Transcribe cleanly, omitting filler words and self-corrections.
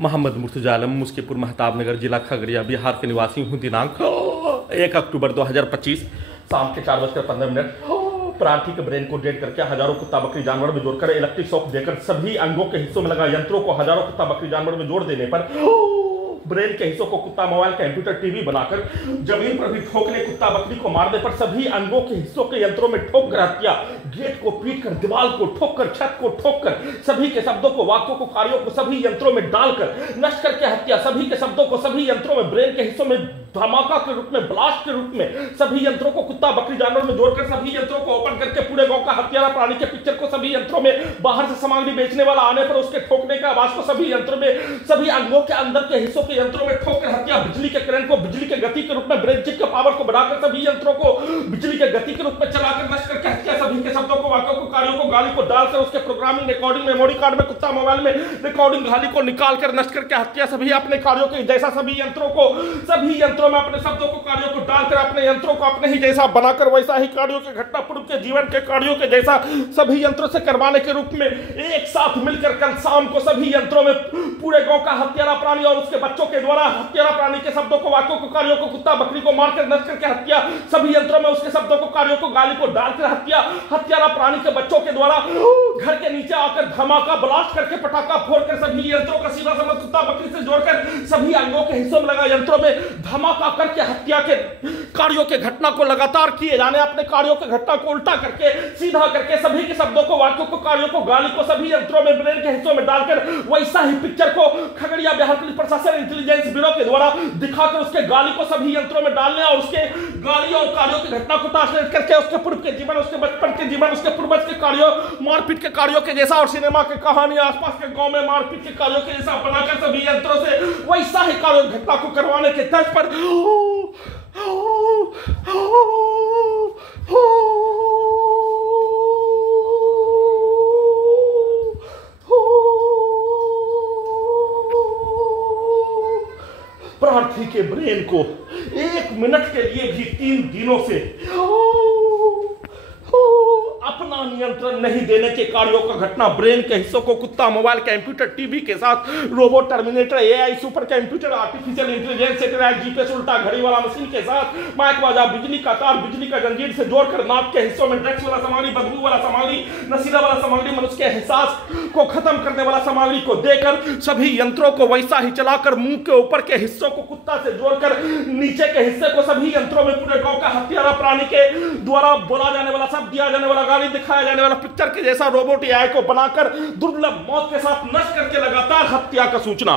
मोहम्मद मुर्तजा आलम, मुस्कीपुर महताब नगर, जिला खगड़िया, बिहार के निवासी हूँ। दिनांक 1 अक्टूबर 2025 शाम के 4:15 प्रार्थी के ब्रेन को डेड करके हजारों कुत्ता बकरी जानवर में जोड़कर इलेक्ट्रिक शॉक देकर सभी अंगों के हिस्सों में लगा यंत्रों को हजारों कुत्ता बकरी जानवर में जोड़ देने पर ब्रेन के हिस्सों को कुत्ता, मोबाइल, कंप्यूटर, टीवी बनाकर जमीन पर भी ठोकने, कुत्ता बकरी को मारने पर सभी अंगों के हिस्सों के यंत्रों में ठोक कर हत्या, गेट को पीट कर, दीवार को ठोक कर, छत को ठोक कर, सभी के शब्दों को, वाक्यों को, कार्यों को सभी यंत्रों में डालकर नष्ट करके हत्या, सभी के शब्दों को सभी यंत्रों में, ब्रेन के हिस्सों में धमाका के रूप में, ब्लास्ट के रूप में सभी यंत्रों को कुत्ता बकरी जानवर में जोड़कर सभी यंत्रों को ओपन करके पूरे गांव का हत्यारा प्राणी के पिक्चर को सभी यंत्रों में, बाहर से सामग्री बेचने वाला आने पर उसके ठोकने का आवाज को सभी यंत्रों में, सभी अंगों के अंदर के हिस्सों के यंत्रों में ठोक कर हत्या, बिजली के करंट को बिजली के गति के रूप में, ब्रेन चिप के पावर को बढ़ाकर सभी यंत्रों को बिजली के गति के रूप में चलाकर नष्ट करके हत्या, सभी के शब्दों को, वाक्यों को, कार्यों को, गाली को डालकर उसके प्रोग्रामिंग, रिकॉर्डिंग, मेमोरी कार्ड में, कुत्ता मोबाइल में रिकॉर्डिंग, गाली को निकालकर नष्ट करके हत्या, सभी अपने कार्यों के जैसा सभी यंत्रों को, सभी यंत्रों में अपने शब्दों को, कार्यों को डालकर अपने यंत्रों को अपने ही जैसा बनाकर वैसा ही कार्यों के, घटना पूर्व के जीवन के कार्यों के जैसा सभी यंत्रों से करवाने के रूप में एक साथ मिलकर कल शाम को सभी यंत्रों में पूरे गांव का हत्यारा प्राणी और उसके बच्चों के द्वारा हत्यारा प्राणी के शब्दों को, वाक्यों को, कार्यों को, कुत्ता बकरी को मारकर नष्ट करके हत्या, सभी यंत्रों में उसके शब्दों को, कार्यों को, गाली को डालकर हत्या, हत्यारा प्राणी के बच्चों के द्वारा घर के नीचे आकर धमाका ब्लास्ट करके पटाखा फोड़कर सभी यंत्रों का सीधा संबंध कुत्ता बकरी से जोड़कर सभी अंगों के हिस्सों में लगा यंत्रों में धमाका करके हत्या के कार्यों के, घटना को लगातार किए जाने, अपने कार्यों के घटना को उल्टा करके सीधा करके सभी के शब्दों को, वाक्यों को, कार्यों को, गाली को सभी यंत्रों में, ब्रेन के हिस्सों में डालकर वैसा ही पिक्चर को खगड़िया बिहार पुलिस प्रशासन इंटेलिजेंस ब्यूरो के द्वारा दिखाकर उसके गाली को सभी यंत्रों में डालने और उसके गाली और कार्यों की घटना को ट्रांसलेट करके उसके पूर्व के जीवन, उसके बचपन के जीवन, उसके पूर्वज के कार्यों, मारपीट के कार्यों के जैसा और सिनेमा के कहानी, आसपास के गांव में मारपीट के कार्यों के जैसा बनाकर सभी यंत्रों से वैसा ही कार्यों घटना को करवाने के तर्ज पर प्रार्थी के ब्रेन को 1 मिनट के लिए भी 3 दिनों से अपना नियंत्रण नहीं देने के कार्यों का घटना, ब्रेन के हिस्सों को कुत्ता, मोबाइल, कंप्यूटर, टीवी के साथ robot, terminator, AI, super computer, artificial intelligence, satellite, GPS, उल्टा घड़ी वाला मशीन के साथ माइक बाजा, बिजली का तार, बिजली का जंजीर से जोड़कर नाक के हिस्सों में ड्रग्स वाला सामग्री, बदबू वाला सामग्री, नशीला वाला सामग्री, मनुष्य के एहसास को खत्म करने वाला सामग्री को देकर सभी यंत्रों को वैसा ही चलाकर मुंह के ऊपर के हिस्सों को कुत्ता से जोड़कर नीचे के हिस्से को सभी यंत्रों में पूरे गांव का हत्यारा प्राणी के द्वारा बोला जाने वाला, शब्द दिया जाने वाला, गाली दिखाया जाने वाला पिक्चर के जैसा रोबोट एआई को बनाकर दुर्लभ मौत के साथ नष्ट करके लगातार हत्या का सूचना